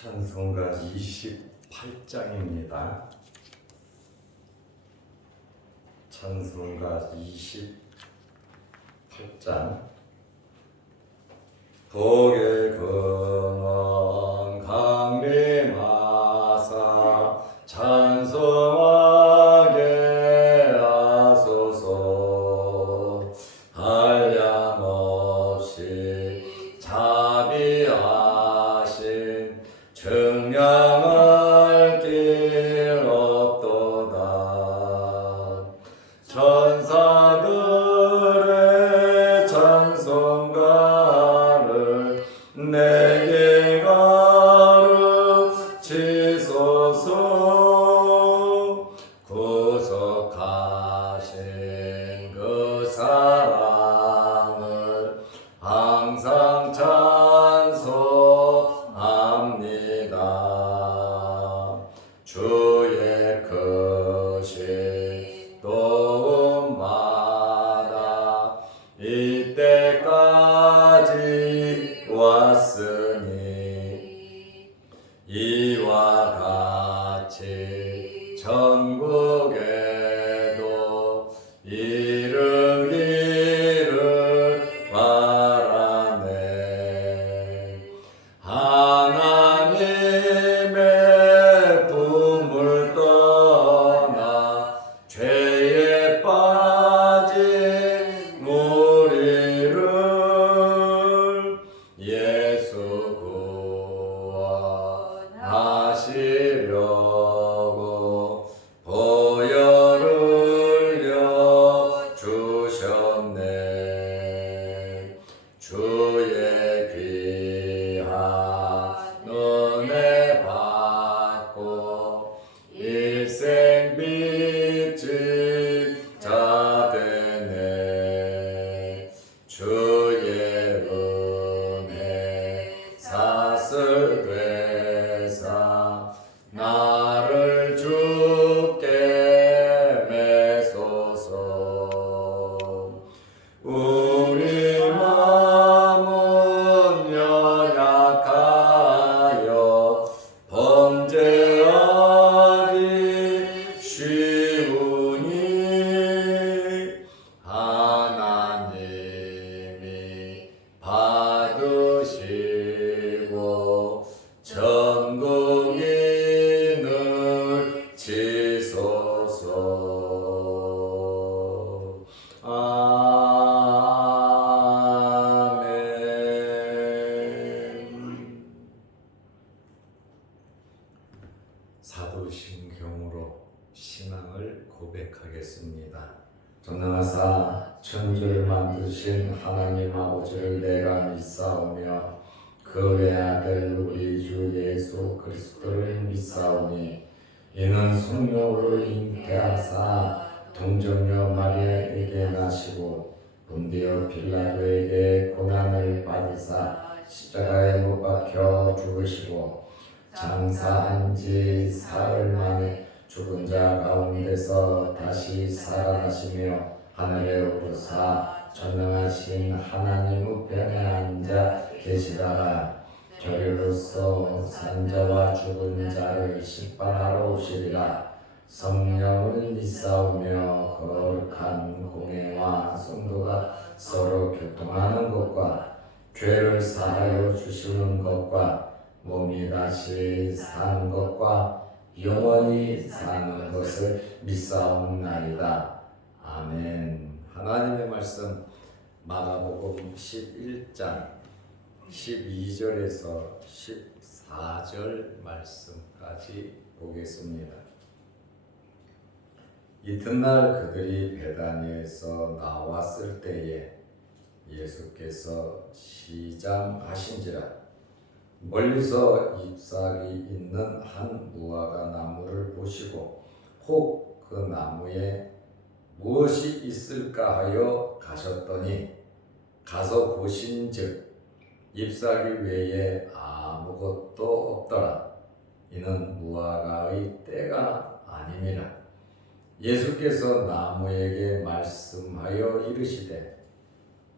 찬송가 28장입니다. 찬송가 28장. 독일 근원 강림하사 찬송하게 하소서. 한량없이 자비하신 증량할 길 없도다. 천사들의 찬송가를 내게 가르치소서. 구속하신 그 사랑을 항상 찬송합니다. 주의 크신 도움받아 이때까지 왔으니 이와 같이 천국에도 이르기를 바라네. 하나님의 품을 떠나 죄에 빠진 우리를 예수 구원하시려고 보혈을 흘려 주셨네. 주의 귀한 은혜 받고 일생 빚진 자 되네. 주의 은혜 사슬 되사 나를 주께 매소서. 우리 마음은 연약하여 범죄하기 쉬우니 하나님이 받으시고 전국인을 지소서. 아멘. 사도신경으로 신앙을 고백하겠습니다. 전능하사 천지를 만드신 하나님 아버지를 내가 믿사오며 그 외아들 우리 주 예수 그리스도를 믿사오니 이는 성령으로 잉태하사 동정녀 마리아에게 나시고 본디오 빌라도에게 고난을 받으사 십자가에 못 박혀 죽으시고 장사한 지 사흘 만에 죽은 자 가운데서 다시 살아나시며 하늘에 오르사 전능하신 하나님 우편에 앉아 계시다가 저리로서 산자와 죽은 자를 심판하러 오시리라. 성령을 믿사오며 거룩한 공회와 성도가 서로 교통하는 것과 죄를 사하여 주시는 것과 몸이 다시 사는 것과 영원히 사는 것을 믿사옵나이다. 아멘. 하나님의 말씀 마가복음 11장 12절에서 14절 말씀까지 보겠습니다. 이튿날 그들이 베다니에서 나왔을 때에 예수께서 시장하신지라. 멀리서 잎사귀 있는 한 무화과 나무를 보시고 혹 그 나무에 무엇이 있을까 하여 가셨더니 가서 보신즉 잎사귀 외에 아무것도 없더라. 이는 무화과의 때가 아니니라. 예수께서 나무에게 말씀하여 이르시되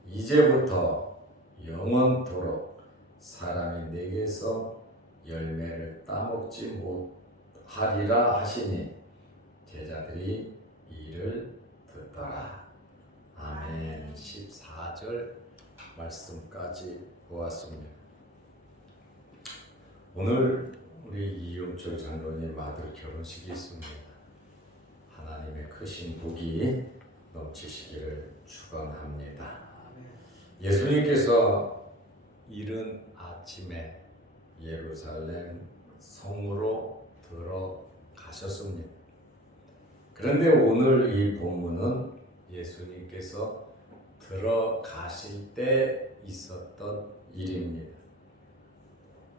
이제부터 영원토록 사람이 내게서 열매를 따먹지 못하리라 하시니 제자들이 이를 듣더라. 아멘. 14절 말씀까지 보았습니다. 오늘 우리 이용철 장로님 아들 결혼식이 있습니다. 하나님의 크신 복이 넘치시기를 축원합니다. 예수님께서 이른 아침에 예루살렘 성으로 들어가셨습니다. 그런데 오늘 이 본문은 예수님께서 들어가실 때 있었던 일입니다.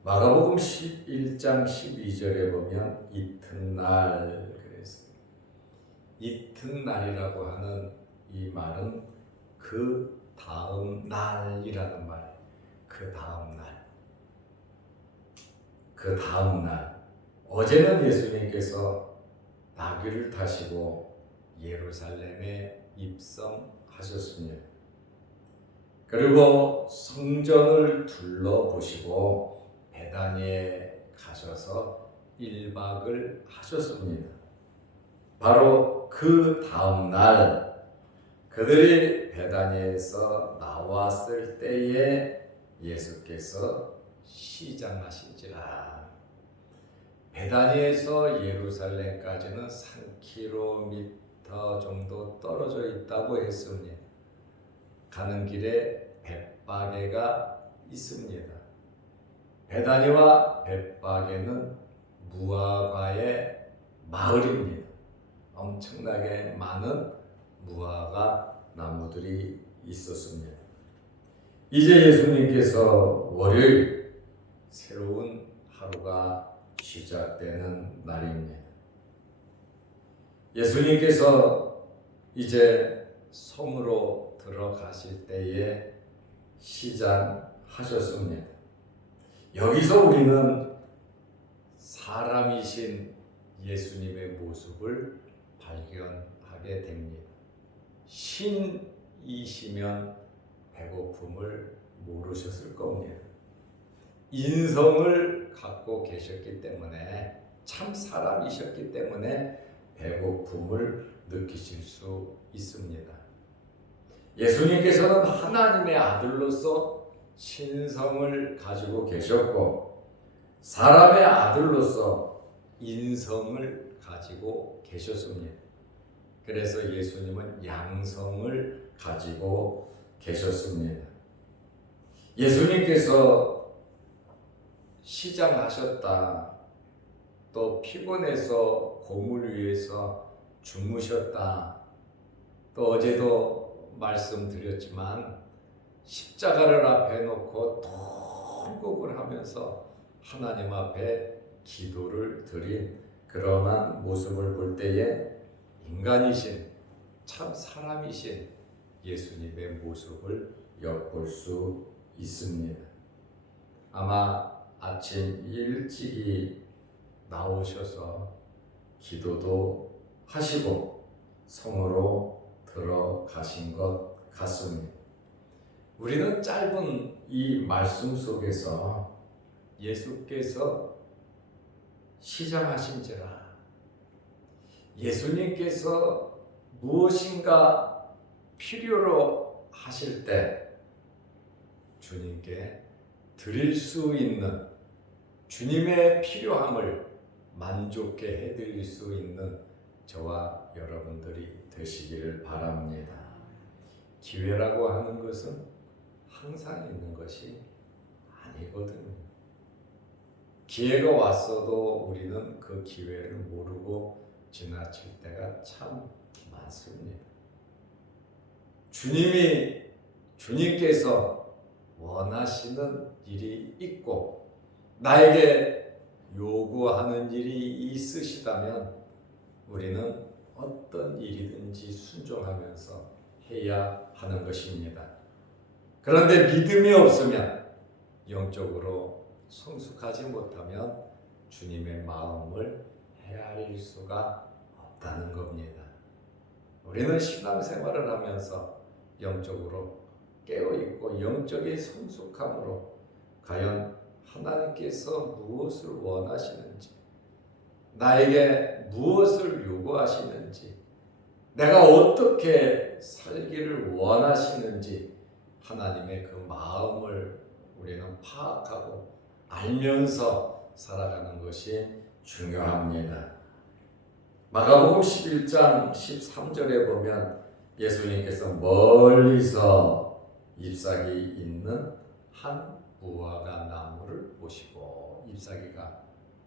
마가복음 11장 12절에 보면 이튿날 그랬습니다. 이튿날이라고 하는 이 말은 그 다음 날이라는 말. 그 다음 날. 어제는 예수님께서 나귀를 타시고 예루살렘에 입성하셨습니다. 그리고 성전을 둘러보시고 베다니에 가셔서 1박을 하셨습니다. 바로 그 다음 날 그들이 베다니에서 나왔을 때에 예수께서 시장하신지라. 베다니에서 예루살렘까지는 3km 정도 떨어져 있다고 했습니다. 가는 길에 벳바게가 있습니다. 베다니와 벳바게는 무화과의 마을입니다. 엄청나게 많은 무화과 나무들이 있었습니다. 이제 예수님께서 월요일 새로운 하루가 시작되는 날입니다. 예수님께서 이제 성으로 들어가실 때에 시작하셨습니다. 여기서 우리는 사람이신 예수님의 모습을 발견하게 됩니다. 신이시면 배고픔을 모르셨을 겁니다. 인성을 갖고 계셨기 때문에, 참 사람이셨기 때문에 배고픔을 느끼실 수 있습니다. 예수님께서는 하나님의 아들로서 신성을 가지고 계셨고 사람의 아들로서 인성을 가지고 계셨습니다. 그래서 예수님은 양성을 가지고 계셨습니다. 예수님께서 시장하셨다, 또 피곤해서 고물 위에서 주무셨다, 또 어제도 말씀드렸지만 십자가를 앞에 놓고 통곡을 하면서 하나님 앞에 기도를 드린 그러한 모습을 볼 때에 인간이신 참 사람이신 예수님의 모습을 엿볼 수 있습니다. 아마 아침 일찍이 나오셔서 기도도 하시고 성으로 들어가신 것 같습니다. 우리는 짧은 이 말씀 속에서 예수께서 시장하신지라, 예수님께서 무엇인가 필요로 하실 때 주님께 드릴 수 있는, 주님의 필요함을 만족해 해드릴 수 있는 저와 여러분들이 되시기를 바랍니다. 기회라고 하는 것은 항상 있는 것이 아니거든요. 기회가 왔어도 우리는 그 기회를 모르고 지나칠 때가 참 많습니다. 주님께서 원하시는 일이 있고 나에게 요구하는 일이 있으시다면 우리는 어떤 일이든지 순종하면서 해야 하는 것입니다. 그런데 믿음이 없으면, 영적으로 성숙하지 못하면 주님의 마음을 헤아릴 수가 없다는 겁니다. 우리는 신앙생활을 하면서 영적으로 깨어있고 영적인 성숙함으로 과연 하나님께서 무엇을 원하시는지, 나에게 무엇을 요구하시는지, 내가 어떻게 살기를 원하시는지 하나님의 그 마음을 우리는 파악하고 알면서 살아가는 것이 중요합니다. 마가복음 11장 13절에 보면 예수님께서 멀리서 잎사귀 있는 한 무화과 나무를 보시고, 잎사귀가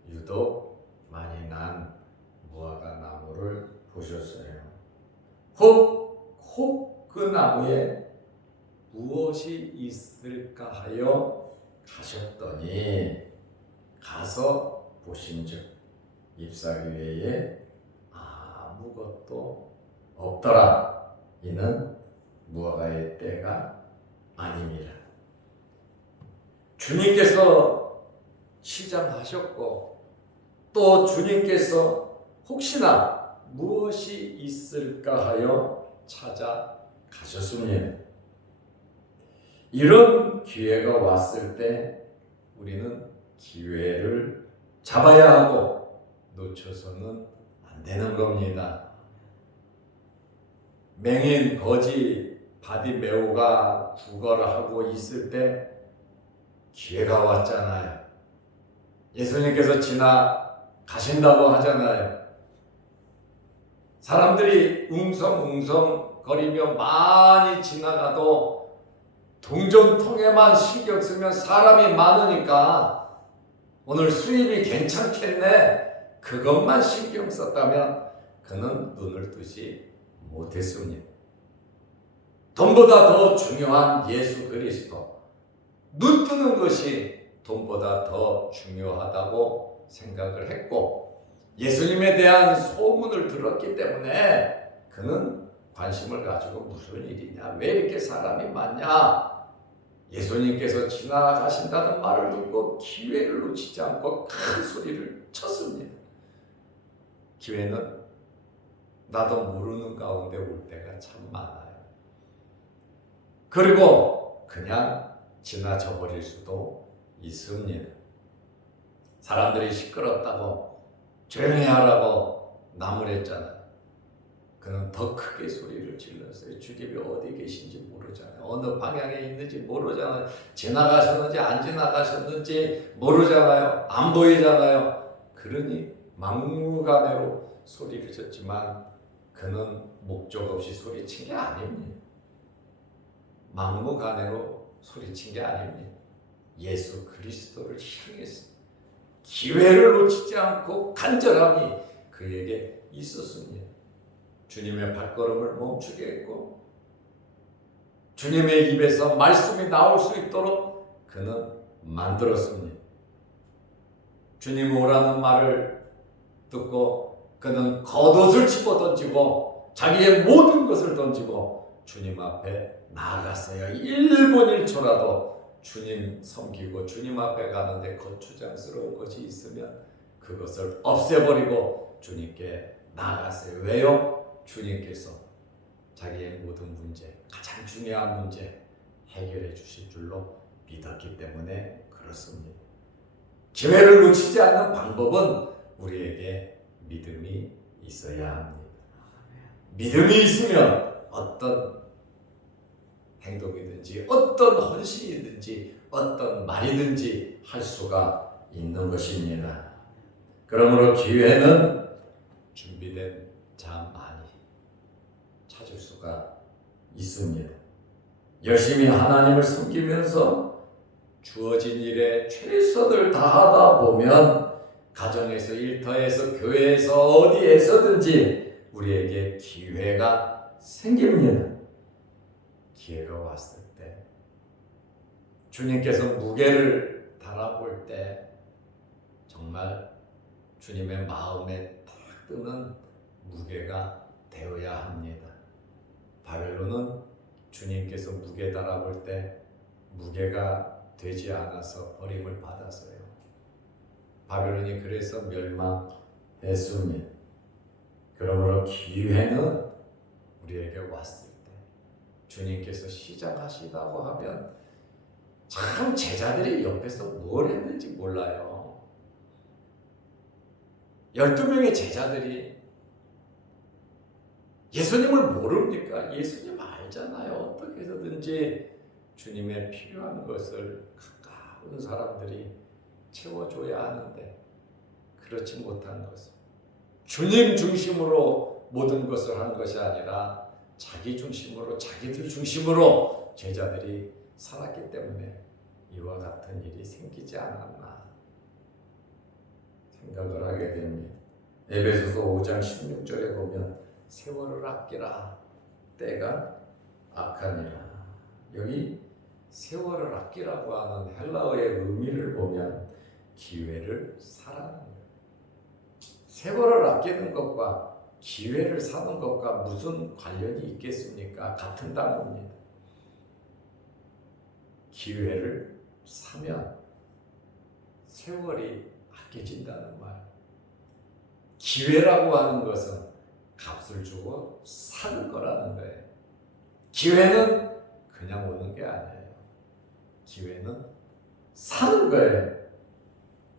유독 많이 난 무화과 나무를 보셨어요. 혹 그 나무에 무엇이 있을까 하여 가셨더니, 가서 보신즉 잎사귀 외에 아무것도 없더라. 이는 무화과의 때가 아닙니다. 주님께서 시장하셨고, 또 주님께서 혹시나 무엇이 있을까 하여 찾아가셨습니다. 이런 기회가 왔을 때 우리는 기회를 잡아야 하고 놓쳐서는 안 되는 겁니다. 맹인, 거지, 바디메오가 구걸을 하고 있을 때 기회가 왔잖아요. 예수님께서 지나가신다고 하잖아요. 사람들이 웅성웅성 거리며 많이 지나가도 동전통에만 신경 쓰면 사람이 많으니까 오늘 수입이 괜찮겠네, 그것만 신경 썼다면 그는 눈을 뜨지 못했습니다. 돈보다 더 중요한 예수 그리스도, 눈 뜨는 것이 돈보다 더 중요하다고 생각을 했고, 예수님에 대한 소문을 들었기 때문에 그는 관심을 가지고 무슨 일이냐, 왜 이렇게 사람이 많냐, 예수님께서 지나가신다는 말을 듣고 기회를 놓치지 않고 큰 소리를 쳤습니다. 기회는 나도 모르는 가운데 올 때가 참 많아요. 그리고 그냥 지나쳐 버릴 수도 있습니다. 사람들이 시끄럽다고 조용히 하라고 나무랬잖아요. 그는 더 크게 소리를 질렀어요. 주님이 어디 계신지 모르잖아요. 어느 방향에 있는지 모르잖아요. 지나가셨는지 안 지나가셨는지 모르잖아요. 안 보이잖아요. 그러니 막무가내로 소리를 쳤지만 그는 목적 없이 소리친 게 아닙니다. 막무가내로 소리친 게 아닙니다. 예수 그리스도를 향해서 기회를 놓치지 않고 간절함이 그에게 있었습니다. 주님의 발걸음을 멈추게 했고, 주님의 입에서 말씀이 나올 수 있도록 그는 만들었습니다. 주님 오라는 말을 듣고 그는 겉옷을 집어 던지고 자기의 모든 것을 던지고 주님 앞에 나아갔어요. 1분 1초라도 주님 섬기고 주님 앞에 가는데 거추장스러운 것이 있으면 그것을 없애버리고 주님께 나아갔어요. 왜요? 주님께서 자기의 모든 문제, 가장 중요한 문제 해결해 주실 줄로 믿었기 때문에 그렇습니다. 기회를 놓치지 않는 방법은 우리에게 믿음이 있어야 합니다. 믿음이 있으면 어떤 행동이든지 어떤 헌신이든지 어떤 말이든지 할 수가 있는 것입니다. 그러므로 기회는 준비된 자만이 찾을 수가 있습니다. 열심히 하나님을 섬기면서 주어진 일에 최선을 다하다 보면 가정에서, 일터에서, 교회에서, 어디에서든지 우리에게 기회가 생깁니다. 기회가 왔을 때 주님께서 무게를 달아볼 때 정말 주님의 마음에 딱 드는 무게가 되어야 합니다. 바벨론은 주님께서 무게 달아볼 때 무게가 되지 않아서 버림을 받았어요. 바벨론이 그래서 멸망했습니다. 그러므로 기회는 우리에게 왔을 때 주님께서 시작하시다고 하면 참 제자들이 옆에서 뭘 했는지 몰라요. 12명의 제자들이 예수님을 모릅니까? 예수님 알잖아요. 어떻게 해서든지 주님의 필요한 것을 가까운 사람들이 채워줘야 하는데 그렇지 못한 것을 주님 중심으로 모든 것을 한 것이 아니라 자기 중심으로 자기들 중심으로 제자들이 살았기 때문에 이와 같은 일이 생기지 않았나 생각을 하게 됩니다. 에베소서 5장 16절에 보면 세월을 아끼라 때가 악하니라. 여기 세월을 아끼라고 하는 헬라어의 의미를 보면 기회를 사라는 거예요. 세월을 아끼는 것과 기회를 사는 것과 무슨 관련이 있겠습니까? 같은 단어입니다. 기회를 사면 세월이 아껴진다는 말. 기회라고 하는 것은 값을 주고 사는 거라는 거예요. 기회는 그냥 오는 게 아니에요. 기회는 사는 거예요.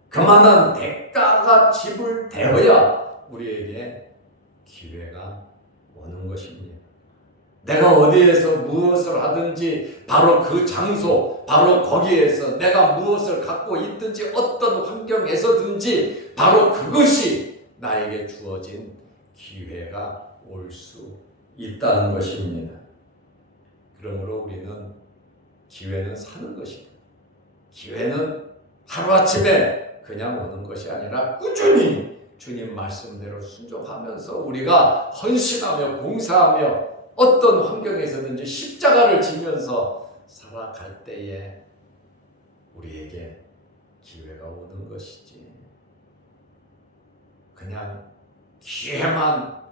그만한 대가가 지불되어야 우리에게 기회가 오는 것입니다. 내가 어디에서 무엇을 하든지 바로 그 장소, 바로 거기에서 내가 무엇을 갖고 있든지 어떤 환경에서든지 바로 그것이 나에게 주어진 기회가 올 수 있다는 것입니다. 그러므로 우리는 기회는 사는 것이다. 기회는 하루아침에 그냥 오는 것이 아니라 꾸준히 주님 말씀대로 순종하면서 우리가 헌신하며 봉사하며 어떤 환경에서든지 십자가를 지면서 살아갈 때에 우리에게 기회가 오는 것이지. 그냥 기회만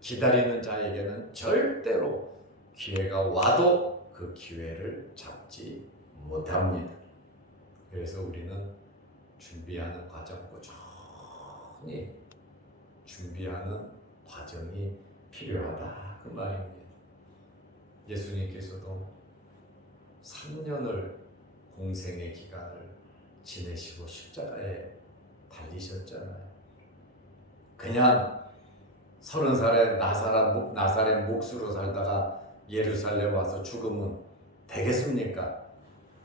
기다리는 자에게는 절대로 기회가 와도 그 기회를 잡지 못합니다. 그래서 우리는 준비하는 과정, 꾸준히 준비하는 과정이 필요하다 그 말입니다. 예수님께서도 3년을 공생의 기간을 지내시고 십자가에 달리셨잖아요. 그냥 30살에 나사렛 몫으로 살다가 예루살렘 와서 죽으면 되겠습니까?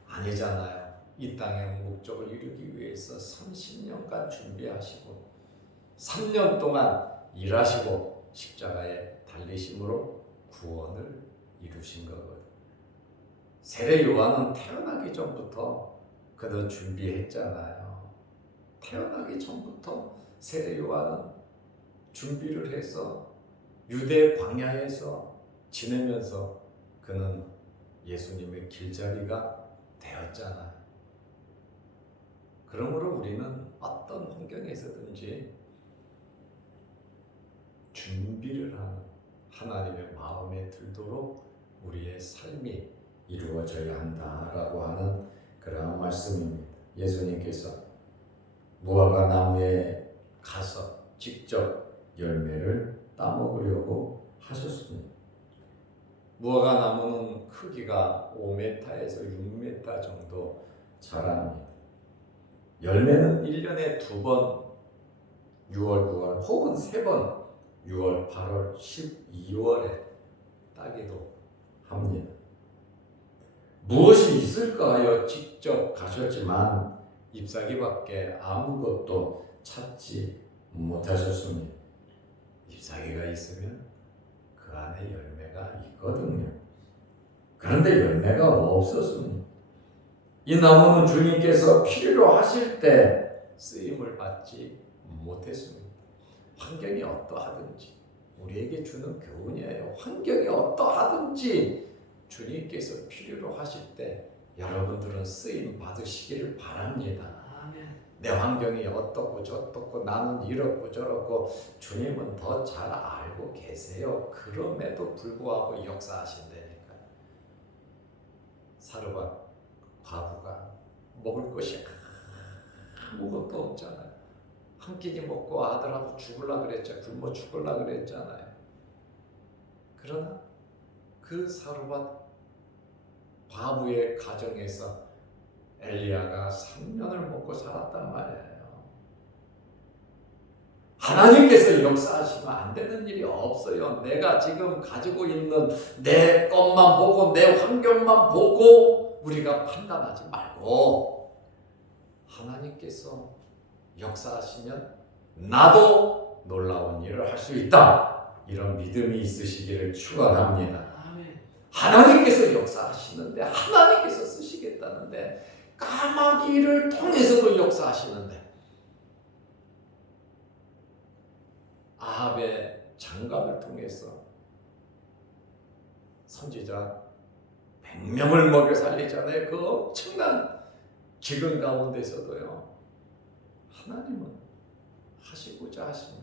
아니잖아요. 이 땅의 목적을 이루기 위해서 30년간 준비하시고 3년 동안 일하시고 십자가에 달리심으로 구원을 이루신 거거든요. 세례 요한은 태어나기 전부터 그는 준비했잖아요. 태어나기 전부터 세례 요한은 준비를 해서 유대 광야에서 지내면서 그는 예수님의 길잡이가 되었잖아요. 그러므로 우리는 어떤 환경에서든지 준비를 하는 하나님의 마음에 들도록 우리의 삶이 이루어져야 한다라고 하는 그러한 말씀입니다. 예수님께서 무화과 나무에 가서 직접 열매를 따먹으려고 하셨습니다. 무화과 나무는 크기가 5m에서 6m 정도 자랍니다. 열매는 1년에 2번 6월, 9월 혹은 3번 6월, 8월, 12월에 따기도 합니다. 무엇이 있을까 하여 직접 가셨지만 잎사귀밖에 아무것도 찾지 못하셨습니다. 잎사귀가 있으면 그 안에 열매가 있거든요. 그런데 열매가 없었습니다. 이 나무는 주님께서 필요로 하실 때 쓰임을 받지 못했습니다. 환경이 어떠하든지 우리에게 주는 교훈이에요. 환경이 어떠하든지 주님께서 필요로 하실 때 여러분들은 쓰임 받으시기를 바랍니다. 내 환경이 어떻고 저떻고 나는 이렇고 저렇고 주님은 더 잘 알고 계세요. 그럼에도 불구하고 역사하신다니까. 사르밧 과부가 먹을 것이 아무것도 없잖아요. 한 끼니 먹고 아들하고 죽으려고 그랬잖아요. 굶어 죽으려고 그랬잖아요. 그러나 그 사르밧 과부의 가정에서 엘리야가 3년을 먹고 살았단 말이에요. 하나님께서 역사하시면 안 되는 일이 없어요. 내가 지금 가지고 있는 내 것만 보고 내 환경만 보고 우리가 판단하지 말고 하나님께서 역사하시면 나도 놀라운 일을 할 수 있다. 이런 믿음이 있으시기를 축원합니다. 하나님께서 역사하시는데 하나님께서 쓰시겠다는데 까마귀를 통해서도 역사하시는데 아합의 장갑을 통해서 선지자 100명을 먹여 살리잖아요. 그 엄청난 기근 가운데서도요. 하나님은 하시고자 하시는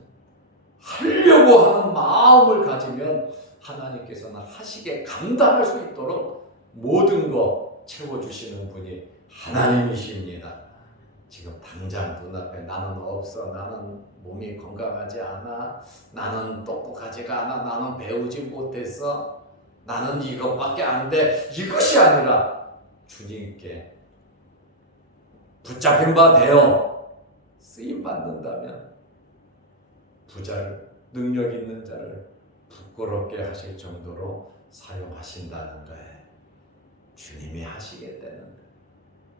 하려고 하는 마음을 가지면 하나님께서는 하시게 감당할 수 있도록 모든 거 채워주시는 분이 하나님이십니다. 지금 당장 눈앞에 나는 없어, 나는 몸이 건강하지 않아, 나는 똑똑하지가 않아, 나는 배우지 못해서, 나는 이것밖에 안 돼, 이것이 아니라 주님께 붙잡힌 바 되어 쓰임 받는다면 부자를, 능력 있는 자를 부끄럽게 하실 정도로 사용하신다는 거예요. 주님이 하시겠다는데,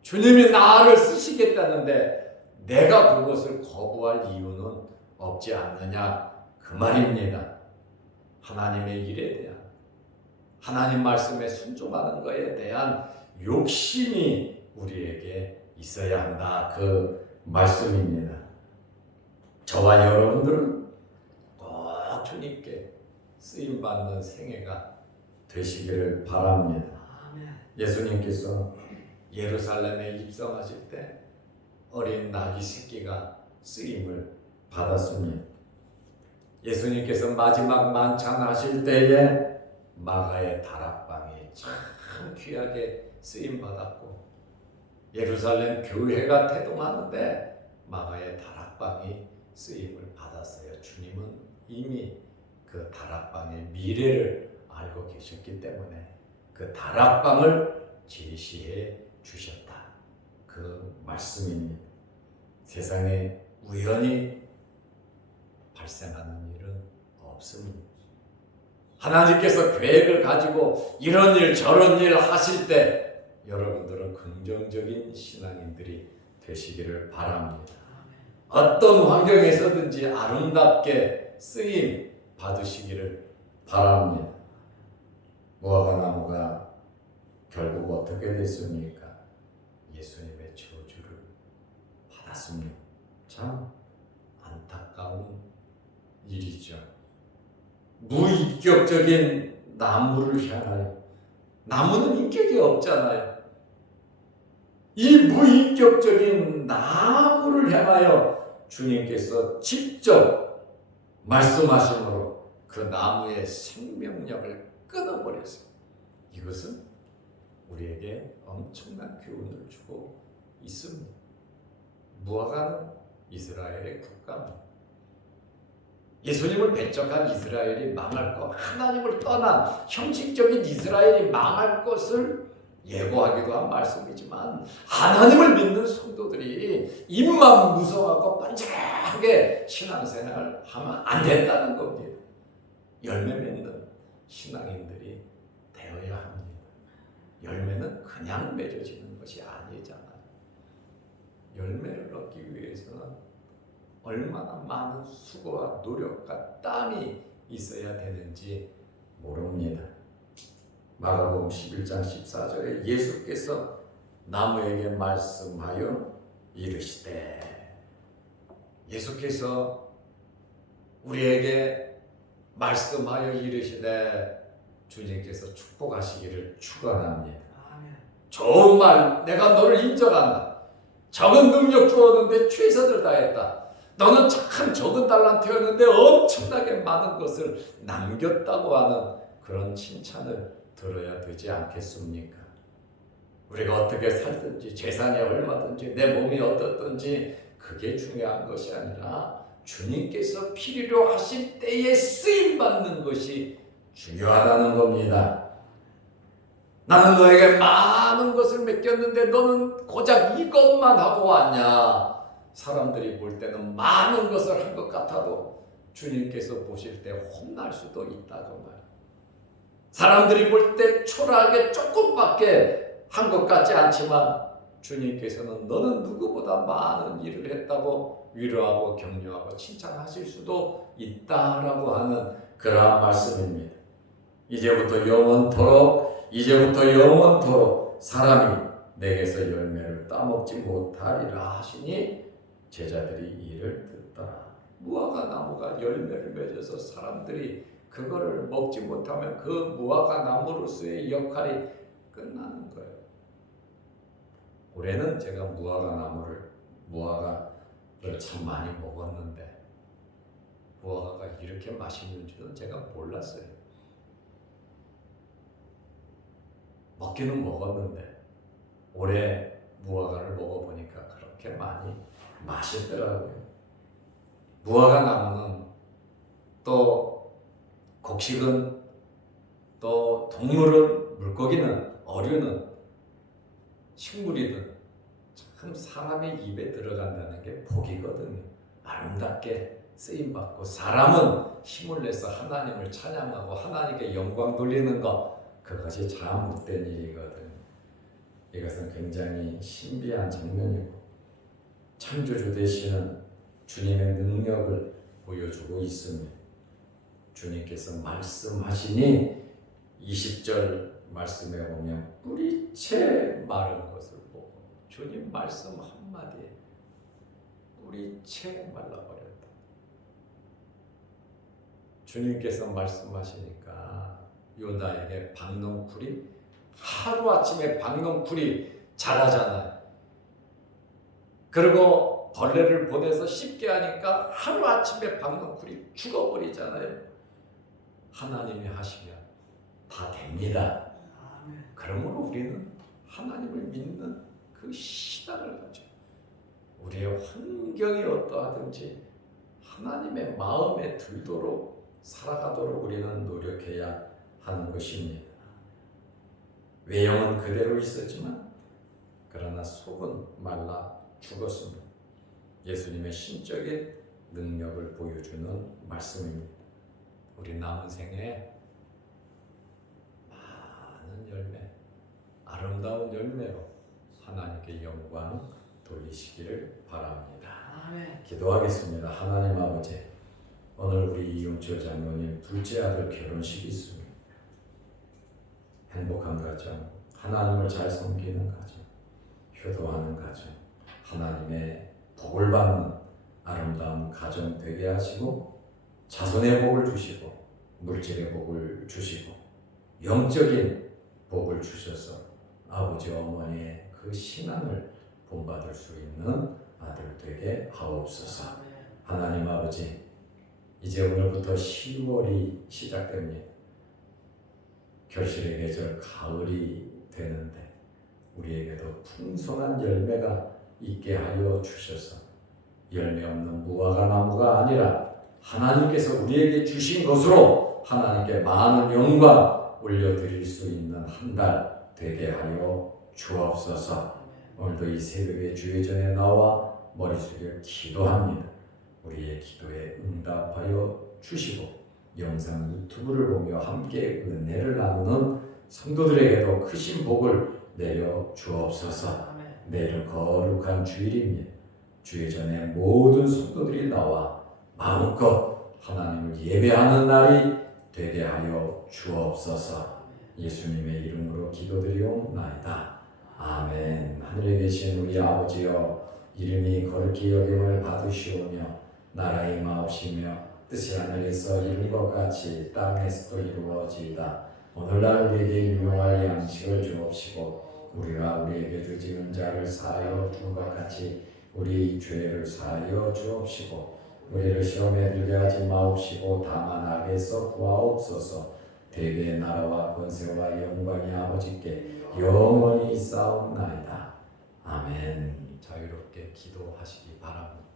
주님이 나를 쓰시겠다는데 내가 그것을 거부할 이유는 없지 않느냐 그 말입니다. 하나님의 일에 대한, 하나님 말씀에 순종하는 것에 대한 욕심이 우리에게 있어야 한다 그 말씀입니다. 저와 여러분들은 꼭 주님께 쓰임받는 생애가 되시기를 바랍니다. 예수님께서 예루살렘에 입성하실 때 어린 나귀 새끼가 쓰임을 받았습니다. 예수님께서 마지막 만찬하실 때에 마가의 다락방이 참 귀하게 쓰임 받았고 예루살렘 교회가 태동하는데 마가의 다락방이 쓰임을 받았어요. 주님은 이미 그 다락방의 미래를 알고 계셨기 때문에 그 다락방을 제시해 주셨다. 그 말씀입니다. 세상에 우연히 발생하는 일은 없습니다. 하나님께서 계획을 가지고 이런 일 저런 일 하실 때 여러분들은 긍정적인 신앙인들이 되시기를 바랍니다. 어떤 환경에서든지 아름답게 쓰임 받으시기를 바랍니다. 무화과나무가 결국 어떻게 됐습니까? 예수님의 저주를 받았습니다. 참 안타까운 일이죠. 무인격적인 나무를 향하여, 나무는 인격이 없잖아요. 이 무인격적인 나무를 향하여 주님께서 직접 말씀하심으로 그 나무의 생명력을 끊어버렸어요. 이것은 우리에게 엄청난 교훈을 주고 있습니다. 무화과는 이스라엘의 국가입니다. 예수님을 배척한 이스라엘이 망할 것, 하나님을 떠난 형식적인 이스라엘이 망할 것을 예고하기도 한 말씀이지만 하나님을 믿는 성도들이 입만 무성하고 반짝하게 신앙생활을 하면 안 된다는 겁니다. 열매 맺는 신앙인들이 되어야 합니다. 열매는 그냥 맺어지는 것이 아니잖아요. 열매를 얻기 위해서는 얼마나 많은 수고와 노력과 땀이 있어야 되는지 모릅니다. 마가복음 11장 14절에 예수께서 나무에게 말씀하여 이르시되, 예수께서 우리에게 말씀하여 이르시되 주님께서 축복하시기를 축원합니다. 좋은 말, 내가 너를 인정한다. 적은 능력 주었는데 최선을 다했다. 너는 참 적은 달란트였는데 엄청나게 많은 것을 남겼다고 하는 그런 칭찬을 들어야 되지 않겠습니까? 우리가 어떻게 살든지, 재산이 얼마든지, 내 몸이 어떻든지 그게 중요한 것이 아니라 주님께서 필요로 하실 때에 쓰임받는 것이 중요하다는 겁니다. 나는 너에게 많은 것을 맡겼는데 너는 고작 이것만 하고 왔냐? 사람들이 볼 때는 많은 것을 한 것 같아도 주님께서 보실 때 혼날 수도 있다고 말이에요. 사람들이 볼 때 초라하게 조금밖에 한 것 같지 않지만 주님께서는 너는 누구보다 많은 일을 했다고 위로하고 격려하고 칭찬하실 수도 있다라고 하는 그러한 말씀입니다. 이제부터 영원토록 사람이 내게서 열매를 따먹지 못하리라 하시니 제자들이 이 일을 듣더라. 무화과 나무가 열매를 맺어서 사람들이 그거를 먹지 못하면 그 무화과 나무로서의 역할이 끝나는 거예요. 올해는 제가 무화과를 참 많이 먹었는데 무화과가 이렇게 맛있는 줄은 제가 몰랐어요. 먹기는 먹었는데 올해 무화과를 먹어보니까 그렇게 많이 맛있더라고요. 무화과 나무는 또 곡식은 또 동물은 물고기는 어류는 식물이든 참 사람의 입에 들어간다는 게 복이거든요. 아름답게 쓰임받고 사람은 힘을 내서 하나님을 찬양하고 하나님께 영광 돌리는 것, 그것이 참 못된 일이거든요. 이것은 굉장히 신비한 장면이고 창조주 되시는 주님의 능력을 보여주고 있습니다. 주님께서 말씀하시니 20절 말씀에 보면 뿌리채 마른 것을 보고 주님 말씀 한마디에 뿌리채 말라버렸다. 주님께서 말씀하시니까 요나에게 박농쿨이 하루아침에 박농쿨이 자라잖아요. 그리고 벌레를 보내서 씹게 하니까 하루아침에 박농쿨이 죽어버리잖아요. 하나님이 하시면 다 됩니다. 그러므로 우리는 하나님을 믿는 그 신앙을 가지고 우리의 환경이 어떠하든지 하나님의 마음에 들도록 살아가도록 우리는 노력해야 하는 것입니다. 외형은 그대로 있었지만 그러나 속은 말라 죽었습니다. 예수님의 신적인 능력을 보여주는 말씀입니다. 우리 남은 생에 많은 열매, 아름다운 열매로 하나님께 영광 돌리시기를 바랍니다. 아멘. 기도하겠습니다. 하나님 아버지, 오늘 우리 이용철 장로님 둘째 아들 결혼식이 있습니다. 행복한 가정, 하나님을 잘 섬기는 가정, 효도하는 가정, 하나님의 복을 받는 아름다운 가정 되게 하시고 자손의 복을 주시고 물질의 복을 주시고 영적인 복을 주셔서 아버지 어머니의 그 신앙을 본받을 수 있는 아들 되게 하옵소서. 하나님 아버지, 이제 오늘부터 10월이 시작됩니다. 결실의 계절 가을이 되는데 우리에게도 풍성한 열매가 있게 하여 주셔서 열매 없는 무화과 나무가 아니라 하나님께서 우리에게 주신 것으로 하나님께 많은 영광 올려드릴 수 있는 한 달 되게 하여 주옵소서. 오늘도 이 새벽에 주의 전에 나와 머리 숙여 기도합니다. 우리의 기도에 응답하여 주시고 영상 유튜브를 보며 함께 은혜를 나누는 성도들에게도 크신 복을 내려 주옵소서. 내일은 거룩한 주일입니다. 주의 전에 모든 성도들이 나와 마음껏 하나님을 예배하는 날이 되게 하여 주옵소서. 예수님의 이름으로 기도드리옵나이다. 아멘. 하늘에 계신 우리 아버지여, 이름이 거룩히 여김을 받으시오며 나라의 마옵시며 뜻이 하늘에서 이룬 것 같이 땅에서도 이루어지이다. 오늘날 우리에게 일용할 양식을 주옵시고 우리가 우리에게 죄지은 자를 사하여 준 것 같이 우리 죄를 사하여 주옵시고 우리를 시험에 들게 하지 마옵시고 다만 악에서 구하옵소서. 대개의 나라와 권세와 영광이 아버지께 영원히 있사옵나이다. 아멘. 자유롭게 기도하시기 바랍니다.